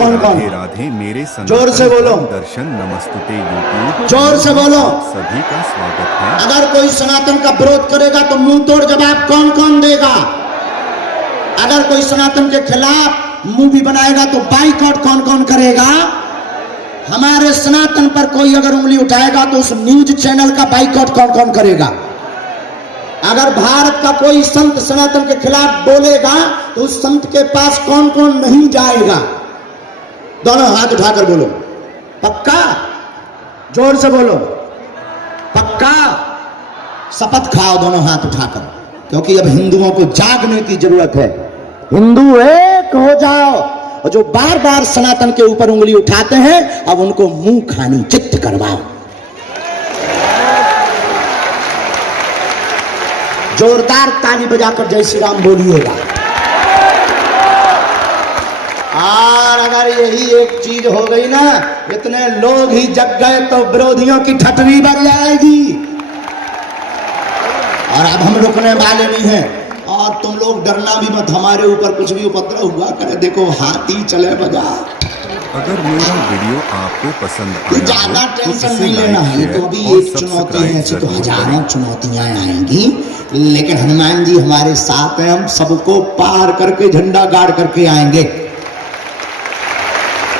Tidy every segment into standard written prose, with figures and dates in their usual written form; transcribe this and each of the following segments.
कौन कौन? राधे मेरे जोर से बोलो। दर्शन नमस्तुते यूट्यूब, जोर से बोलो। सभी का स्वागत है। अगर कोई सनातन का विरोध करेगा तो मुंह तोड़ जवाब कौन कौन देगा? अगर कोई सनातन के खिलाफ मूवी बनाएगा तो बाइकआउट कौन कौन करेगा? हमारे सनातन पर कोई अगर उंगली उठाएगा तो उस न्यूज चैनल का बाइकआउट कौन कौन करेगा? अगर भारत का कोई संत सनातन के खिलाफ बोलेगा तो उस संत के पास कौन कौन नहीं जाएगा? दोनों हाथ उठाकर बोलो। पक्का? जोर से बोलो। पक्का? शपथ खाओ दोनों हाथ उठाकर, क्योंकि अब हिंदुओं को जागने की जरूरत है। हिंदू एक हो जाओ, और जो बार बार सनातन के ऊपर उंगली उठाते हैं अब उनको मुंह खानी चित्त करवाओ। जोरदार ताली बजाकर जय श्री राम बोलिएगा। और अगर यही एक चीज हो गई ना, इतने लोग ही जग गए तो विरोधियों की ठटरी बढ़ जाएगी। और अब हम रुकने वाले नहीं हैं, और तुम लोग डरना भी मत, हमारे ऊपर कुछ भी उपद्रव हुआ करे, देखो हाथी चले बाजार। अगर मेरा वीडियो आपको पसंद आया ज्यादा तो टेंशन इसे नहीं लेना है, लाइक, तो अभी शेयर और एक चुनौती है, ऐसी तो सब्सक्राइब हजारों चुनौतियां आएंगी, लेकिन हनुमान जी हमारे साथ हैं, हम सबको पार करके झंडा गाड़ करके आएंगे।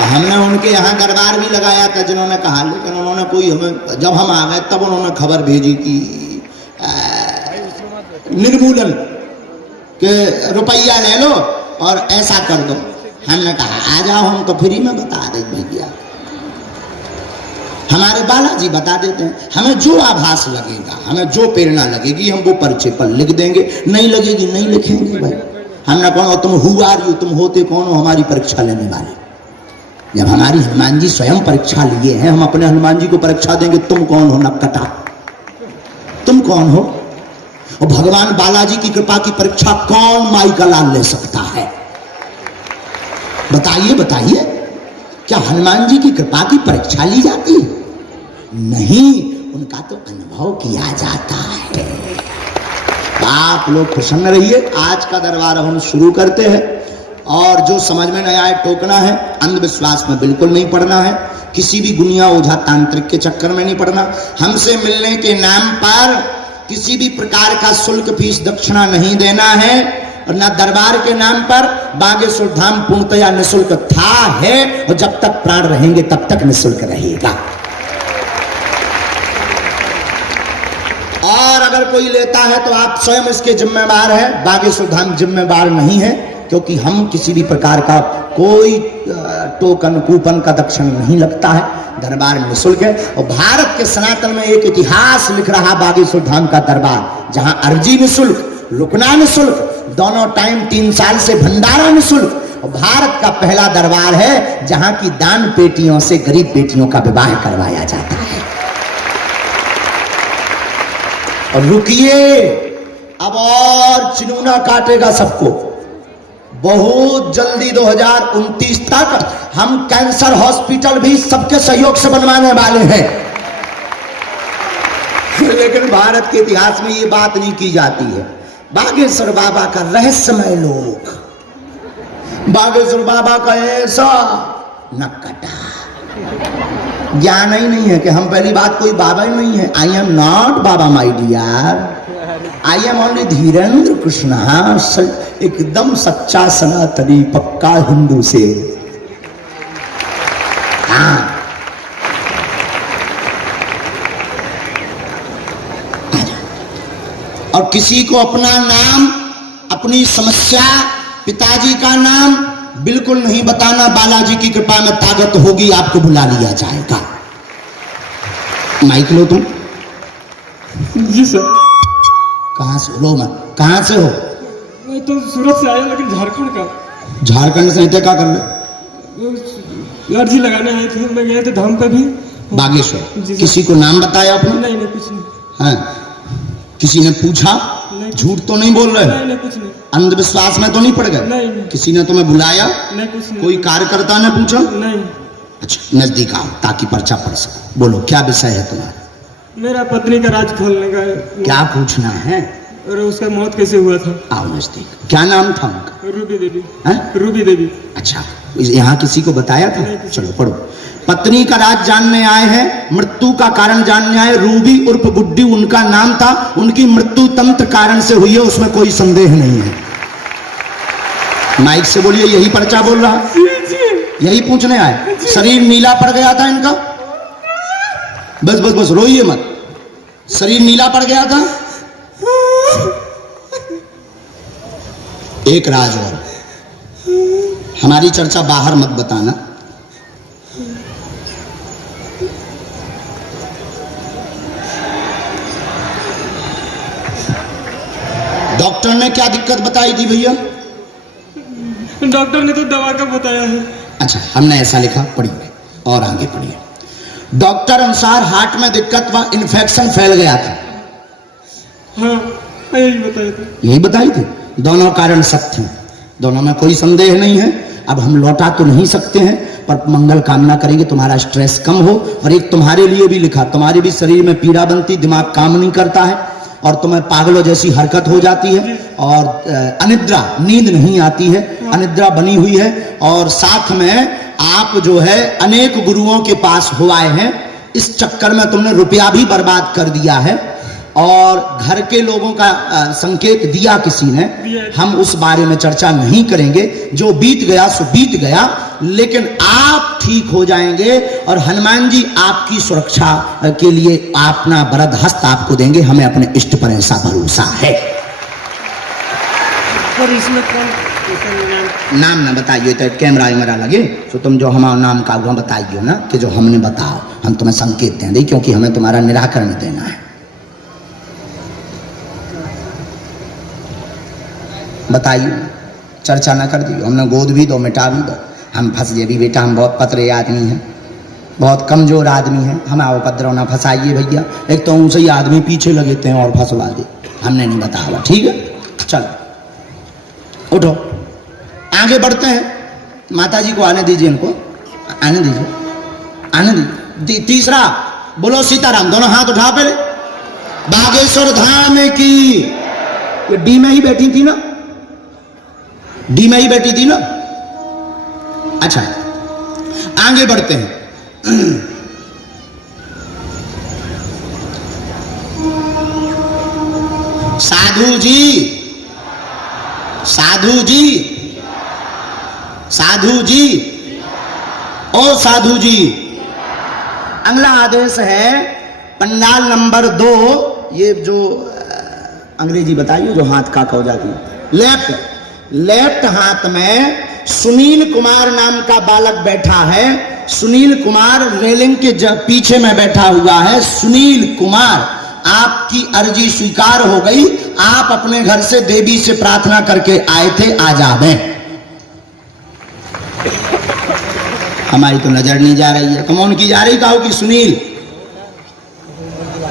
हमने उनके यहाँ दरबार भी लगाया था जिन्होंने कहा, लेकिन उन्होंने कोई हमें, जब हम आ गए तब उन्होंने खबर भेजी कि निर्मूलन के रुपया ले लो और ऐसा कर दो। हमने कहा आ जाओ, हम तो फ्री में बता दे भैया, हमारे बालाजी बता देते हैं। हमें जो आभास लगेगा, हमें जो प्रेरणा लगेगी, हम वो पर्चे पर लिख देंगे, नहीं लगेगी नहीं लिखेंगे भाई। हमने कहा तुम हु आर यू, तुम होते कौन हो हमारी परीक्षा लेने वाले? जब हमारी हनुमान जी स्वयं परीक्षा लिए हैं, हम अपने हनुमान जी को परीक्षा देंगे तुम कौन हो नक्कटा, तुम कौन हो? और भगवान बालाजी की कृपा की परीक्षा कौन माई का लाल ले सकता है? बताइए बताइए, क्या हनुमान जी की कृपा की परीक्षा ली जाती है? नहीं, उनका तो अनुभव किया जाता है। आप लोग प्रसन्न रहिए। आज का दरबार हम शुरू करते हैं, और जो समझ में नहीं आए टोकना है, अंधविश्वास में बिल्कुल नहीं पड़ना है, किसी भी गुनिया ओझा तांत्रिक के चक्कर में नहीं पड़ना। हमसे मिलने के नाम पर किसी भी प्रकार का शुल्क फीस दक्षिणा नहीं देना है, और न दरबार के नाम पर बागेश्वर धाम पूर्णतया निःशुल्क था, है, और जब तक प्राण रहेंगे तब तक निःशुल्क रहेगा। और अगर कोई लेता है तो आप स्वयं इसके जिम्मेदार हैं, बागेश्वर धाम जिम्मेदार नहीं है, क्योंकि हम किसी भी प्रकार का कोई टोकन कूपन का दक्षिण नहीं लगता है। दरबार निःशुल्क है, और भारत के सनातन में एक इतिहास लिख रहा बागेश्वर धाम का दरबार, जहां अर्जी निःशुल्क, रुकना निःशुल्क, दोनों टाइम 3 साल से भंडारा निःशुल्क, और भारत का पहला दरबार है जहां की दान पेटियों से गरीब बेटियों का विवाह करवाया जाता है। और रुकिए, अब और चिनूना काटेगा सबको। बहुत जल्दी 2029 तक हम कैंसर हॉस्पिटल भी सबके सहयोग से बनवाने वाले हैं। लेकिन भारत के इतिहास में ये बात नहीं की जाती है। बागेश्वर बाबा का रहस्यमय लोक, बागेश्वर बाबा का ऐसा नक्कटा ज्ञान ही नहीं है कि हम, पहली बात कोई बाबा ही नहीं है। I am not baba my dear, I am only Dhirendra Krishna, एकदम सच्चा सनातनी पक्का हिंदू से। हाँ, और किसी को अपना नाम, अपनी समस्या, पिताजी का नाम बिल्कुल नहीं बताना। बालाजी की कृपा में ताकत होगी, आपको बुला लिया जाएगा। माइक लो तुम। जी सर। कहाँ से लो? मैं कहाँ से हो? मैं तो सूरत से आया, लेकिन झारखंड का। झारखंड से इतने क्या कर रहे? अर्जी लगाने आए थे, मैं गए थे धाम पे भी। बागेश्वर। किसी को नाम बताया अपना? नहीं नहीं, कुछ नहीं। हाँ, किसी ने पूछा? झूठ तो नहीं बोल रहे? नहीं नहीं, कुछ नहीं। अंधविश्वास में तो नहीं पड़ गए? नहीं नहीं। किसी ने तुम्हें बुलाया? नहीं, कुछ नहीं। कोई कार्यकर्ता ने पूछा? नहीं। अच्छा, नजदीक आओ ताकि पर्चा पढ़ सको। बोलो क्या विषय है तुम्हारा? मेरा पत्नी का राज खोलने का है। क्या पूछना है? अरे उसका मौत कैसे हुआ था? आओ नजदीक। क्या नाम था उनका? रूबी देवी। हैं? रूबी देवी। अच्छा, यहाँ किसी को बताया था? चलो पढ़ो। पत्नी का राज जानने आए हैं, मृत्यु का कारण जानने आए। रूबी उर्फ गुड्डी उनका नाम था। उनकी मृत्यु तंत्र कारण से हुई है, उसमें कोई संदेह नहीं है। माइक से बोलिए, यही पर्चा बोल रहा, यही पूछने आए। शरीर नीला पड़ गया था इनका, बस बस बस रोइए मत। शरीर नीला पड़ गया था। एक राज और, हमारी चर्चा बाहर मत बताना। डॉक्टर ने क्या दिक्कत बताई थी भैया? डॉक्टर ने तो दवा का बताया है। अच्छा, हमने ऐसा लिखा, पढ़िए और आगे पढ़िए। डॉक्टर अनुसार हार्ट में दिक्कत व इन्फेक्शन फैल गया था। हाँ, यही बताया था। यही बताई थी। दोनों कारण सत्य हैं, दोनों में कोई संदेह नहीं है। अब हम लौटा तो नहीं सकते हैं, पर मंगल कामना करेंगे तुम्हारा स्ट्रेस कम हो। और एक तुम्हारे लिए भी लिखा, तुम्हारे भी शरीर में पीड़ा बनती, दिमाग काम नहीं करता है और तुम्हें पागलों जैसी हरकत हो जाती है और अनिद्रा, नींद नहीं आती है, अनिद्रा बनी हुई है। और साथ में आप जो है अनेक गुरुओं के पास हो आए हैं, इस चक्कर में तुमने रुपया भी बर्बाद कर दिया है और घर के लोगों का संकेत दिया किसी ने। हम उस बारे में चर्चा नहीं करेंगे, जो बीत गया सो बीत गया, लेकिन आप ठीक हो जाएंगे और हनुमान जी आपकी सुरक्षा के लिए अपना वरद हस्त आपको देंगे। हमें अपने इष्ट पर ऐसा भरोसा है। और इसमें कौन नाम ना बताइए तो कैमरा वैमरा लगे, तो तुम जो हमारा नाम का हुआ बताइए ना, कि जो हमने बताओ, हम तुम्हें संकेत दें, क्योंकि हमें तुम्हारा निराकरण देना है। बताइए, चर्चा ना कर दी। हमने गोद भी दो, मिटा भी दो। हम फंस गए भी बेटा, हम बहुत पतरे आदमी हैं, बहुत कमजोर आदमी हैं, हम आओ उपद्रव ना फंसाइए भैया। एक तो उनसे ही आदमी पीछे लगते हैं और फंसवा दे, हमने नहीं बताया। ठीक है, चलो उठो, आगे बढ़ते हैं। माता जी को आने दीजिए, इनको आने दीजिए, आने दीजिए। तीसरा बोलो सीताराम, दोनों हाथ उठा पहले। बागेश्वर धाम की, ये डी में ही बैठी थी ना, डी में ही बैठी थी ना। अच्छा, आगे बढ़ते हैं। साधु जी, साधु जी, साधु जी, ओ साधु जी, अगला आदेश है पंडाल नंबर 2। ये जो अंग्रेजी बताइए, जो हाथ का हो जाती है, लेफ्ट हाथ में सुनील कुमार नाम का बालक बैठा है। सुनील कुमार रेलिंग के पीछे में बैठा हुआ है। सुनील कुमार, आपकी अर्जी स्वीकार हो गई। आप अपने घर से देवी से प्रार्थना करके आए थे, आ जावे। हमारी तो नजर नहीं जा रही है, कौन की जा रही? कहो कि सुनील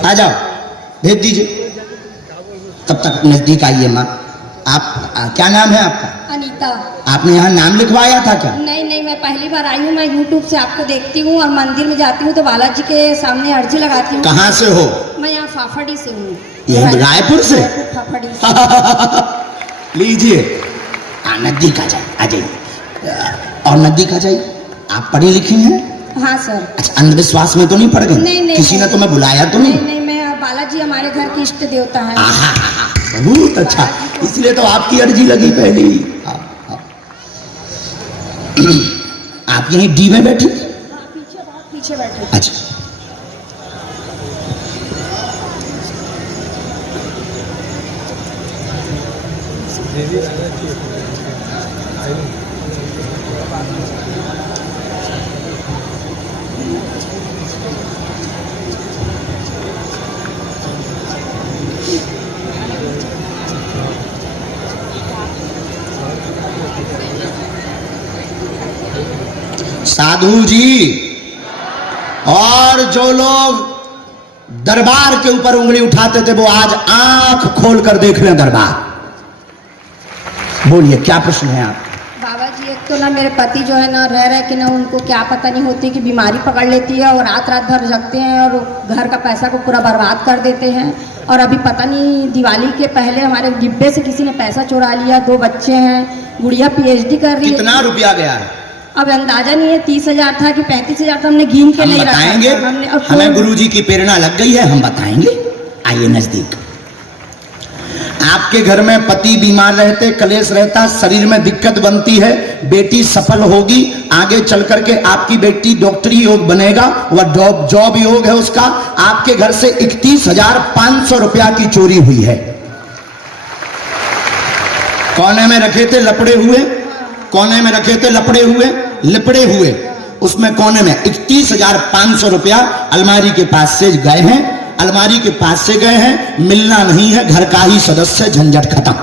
आ जाओ, भेज दीजिए। तब तक नजदीक आइए। माँ, आप क्या नाम है आपका? अनीता। आपने यहाँ नाम लिखवाया था क्या? नहीं नहीं, मैं पहली बार आई हूँ। मैं यूट्यूब से आपको देखती हूँ और मंदिर में जाती हूँ तो बालाजी के सामने अर्जी लगाती हूँ। कहाँ से हो? मैं यहाँ फाफड़ी से हूँ। ये रायपुर से? फाफड़ी से। लीजिए, नजदीक आ जाए, आ जाइए और नजदीक आ जाइए। आप पढ़ी लिखी हैं? हाँ सर। अच्छा, अंधविश्वास में तो नहीं पड़ गई? नहीं नहीं, किसी ने तुम्हें बुलाया तो नहीं? नहीं, मैं बालाजी हमारे घर के इष्ट देवता है। बहुत अच्छा, इसलिए तो आपकी अर्जी लगी पहले ही। आप यहीं डी में बैठी? पीछे, बहुत पीछे बैठे। अच्छा, साधु जी, और जो लोग दरबार के ऊपर उंगली उठाते थे वो आज आंख खोल कर देख रहे हैं दरबार। बोलिए, क्या प्रश्न है आप? बाबा जी, एक तो ना मेरे पति जो है ना रह रहे कि ना उनको क्या पता नहीं होती कि बीमारी पकड़ लेती है और रात रात भर जगते हैं और घर का पैसा को पूरा बर्बाद कर देते हैं। और अभी पता नहीं दिवाली के पहले हमारे डिब्बे से किसी ने पैसा चुरा लिया। 2 बच्चे हैं, गुड़िया PhD कर रही है। कितना रुपया गया है? अब अंदाजा नहीं है 30,000 था कि 35,000 था, हमने गिन के हम नहीं रखा बताएंगे। था। हमने अब हमें गुरुजी की प्रेरणा लग गई है, हम बताएंगे। आइए नजदीक। आपके घर में पति बीमार रहते, कलेश रहता, शरीर में दिक्कत बनती है, बेटी सफल होगी, आगे चल करके आपकी बेटी डॉक्टरी योग बनेगा, वह जॉब योग है उसका। आपके घर से 31,500 रुपया की चोरी हुई है। कोने में रखे थे लपड़े हुए, कोने में रखे थे लपड़े हुए, लिपड़े हुए, उसमें कोने में 31,500 रुपया अलमारी के पास से गए हैं, अलमारी के पास से गए हैं, मिलना नहीं है, घर का ही सदस्य, झंझट खत्म।